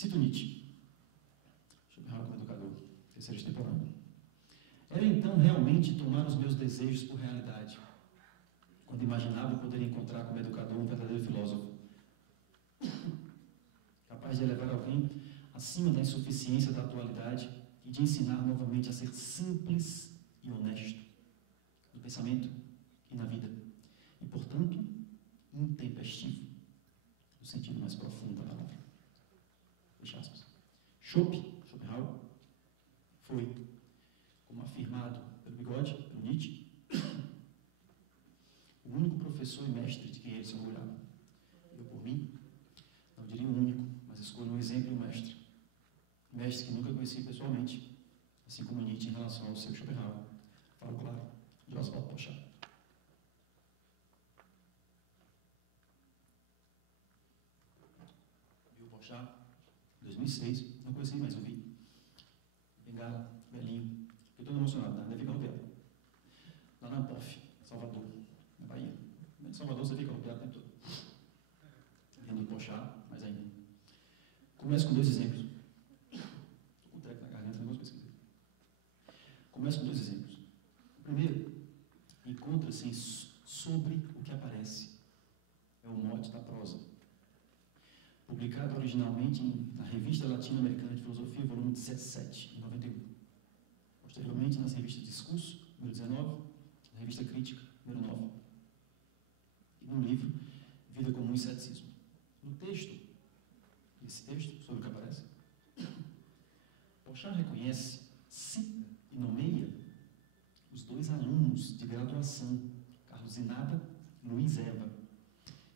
Cito Nietzsche, Schopenhauer como educador, terceiro extemporâneo. Era então realmente tomar os meus desejos por realidade, quando imaginava poder encontrar como educador um verdadeiro filósofo, capaz de elevar alguém acima da insuficiência da atualidade e de ensinar novamente a ser simples e honesto no pensamento e na vida, e, portanto, intempestivo, no sentido mais profundo da palavra. Fecha aspas. Schopenhauer foi, como afirmado pelo Bigode, pelo Nietzsche, o único professor e mestre de quem ele se orgulhava. Eu, por mim, não diria o único, mas escolho um exemplo e um mestre. Mestre que nunca conheci pessoalmente, assim como Nietzsche em relação ao seu Schopenhauer. Falo, claro, de Oswald Porchat. Vi o Porchat em 2006, não conheci, mas eu vi. Bengala, belinho. Fiquei todo emocionado, né? Fica arrepiado. Lá na POF, Salvador, na Bahia. Em Salvador você fica arrepiado o tempo todo. Vendo o Porchat, mais ainda. Começo com dois exemplos. Estou com o treco na garganta, não gosto de pesquisar. Começo com dois exemplos. O primeiro, encontra-se sobre o que aparece. É o mote da prosa. Publicado originalmente na Revista Latino-Americana de Filosofia, volume 17, em 91. Posteriormente, nas revistas Discurso, número 19, na Revista Crítica, número 9. E no livro Vida Comum e Ceticismo. No texto, esse texto, sobre o que aparece, Porchat reconhece, cita e nomeia os dois alunos de graduação, Carlos Inaba e Luiz Eva,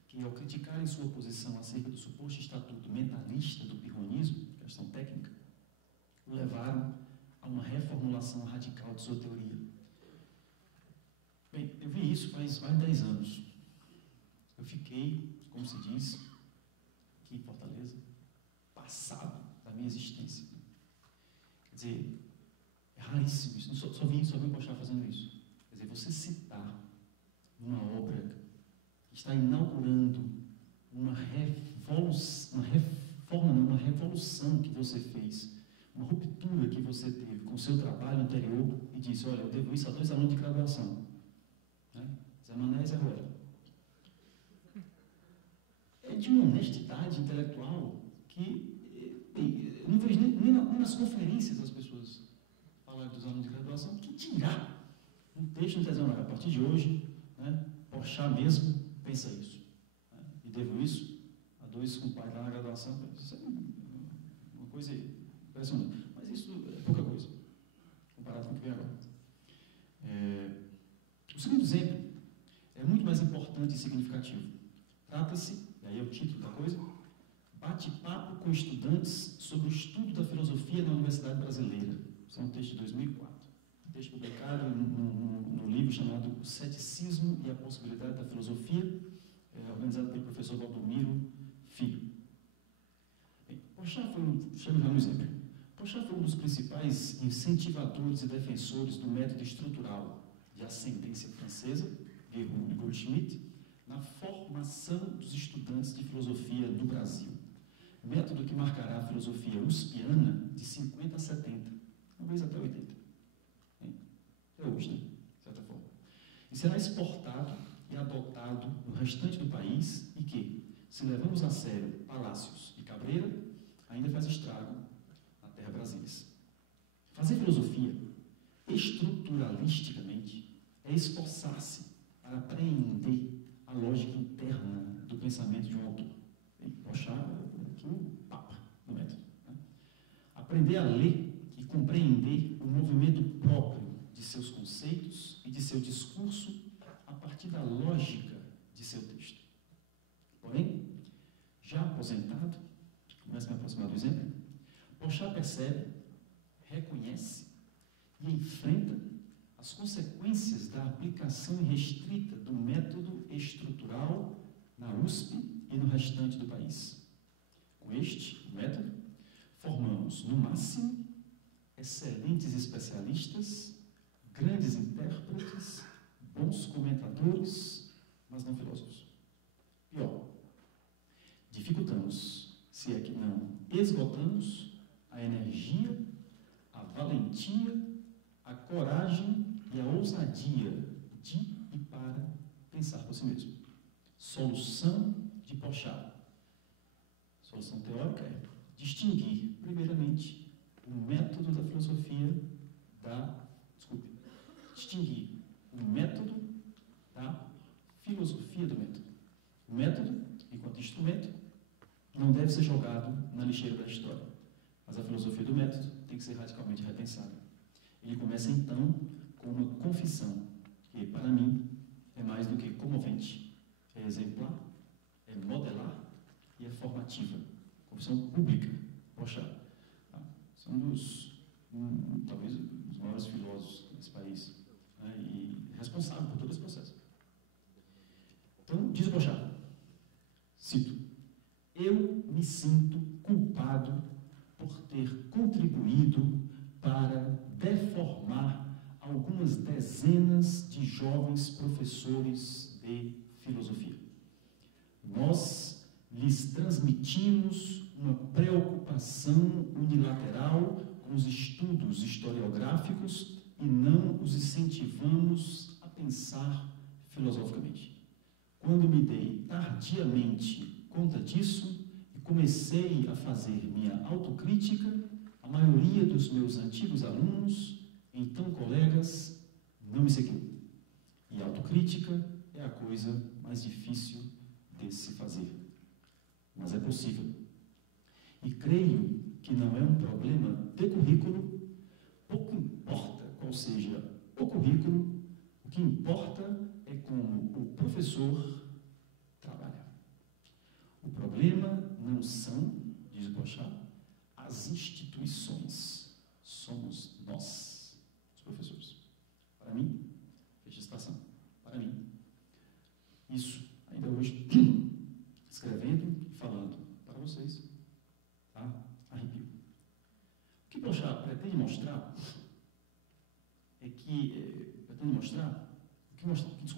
que, ao criticarem sua posição acerca do suposto estatuto mentalista do pirronismo, questão técnica, o levaram a uma reformulação radical de sua teoria. Bem, eu vi isso faz mais de 10 anos. Eu fiquei, como se diz, aqui em Fortaleza, passado da minha existência. Quer dizer, é raríssimo isso. Só vi o Porchat fazendo isso. Quer dizer, você citar uma obra que está inaugurando uma revolução que você fez, uma ruptura que você teve com o seu trabalho anterior e disse, olha, eu devo isso a dois alunos de graduação, né? Zé Mané e Zé Ruela. É de uma honestidade intelectual que eu não vejo nem nas conferências das pessoas falarem dos alunos de graduação, que dirá um texto no Tesão, a partir de hoje, né, Porchat mesmo pensa isso, né, e devo isso a dois compadres lá na graduação. Isso é uma coisa impressionante, mas isso é pouca coisa comparado com o que vem agora. O segundo exemplo é muito mais importante e significativo. Trata-se, e aí é o título da coisa, Bate-papo com estudantes sobre o estudo da filosofia na Universidade Brasileira. Isso é um texto de 2004. Um texto publicado no livro chamado O Ceticismo e a Possibilidade da Filosofia, organizado pelo professor Valdomiro Filho. Bem, Porchat foi um dos principais incentivadores e defensores do método estrutural de ascendência francesa, Guéroult e Goldschmidt, na formação dos estudantes de filosofia do Brasil. Método que marcará a filosofia uspiana de 50 a 70, talvez até 80. É hoje, né? De certa forma. E será exportado e adotado no restante do país e que, se levamos a sério Palácios e Cabreira, ainda faz estrago na terra brasileira. Fazer filosofia estruturalisticamente é esforçar-se para apreender a lógica interna do pensamento de um autor. Porchat aqui o papa do método. Né? Aprender a ler e compreender o movimento próprio de seus conceitos e de seu discurso a partir da lógica de seu texto. Porém, já aposentado, começa a me aproximar do exemplo, Porchat percebe, reconhece e enfrenta as consequências da aplicação irrestrita do método estrutural na USP e no restante do país. Com este método, formamos, no máximo, excelentes especialistas, grandes intérpretes, bons comentadores, mas não filósofos. Pior, dificultamos se é que não esgotamos a energia, a valentia, a coragem e a ousadia de e para pensar por si mesmo. Solução de Porchat. Solução teórica é distinguir, primeiramente, o método da filosofia distinguir o método da filosofia do método. O método, enquanto instrumento, não deve ser jogado na lixeira da história, mas a filosofia do método tem que ser radicalmente repensada. Ele começa, então, com uma confissão, que, para mim, é mais do que comovente. É exemplar, é modelar e é formativa. Confissão pública, Porchat. São talvez, os maiores filósofos desse país, né, e responsável por todo esse processo. Então, diz Porchat, cito: eu me sinto culpado por ter contribuído para deformar algumas dezenas de jovens professores de filosofia. Nós lhes transmitimos uma preocupação unilateral com os estudos historiográficos e não os incentivamos a pensar filosoficamente. Quando me dei tardiamente conta disso e comecei a fazer minha autocrítica, a maioria dos meus antigos alunos, então colegas, não me seguiu. E a autocrítica é a coisa mais difícil de se fazer. Mas é possível. E creio que não é um problema de currículo, pouco importa qual seja o currículo, o que importa é como o professor trabalha. O problema não são, diz Porchat, as instituições, somos nós, os professores. Para mim, fecha a citação, para mim, isso, ainda hoje, escrevendo e falando para vocês, tá? Arrepio. O que Porchat pretende mostrar é que,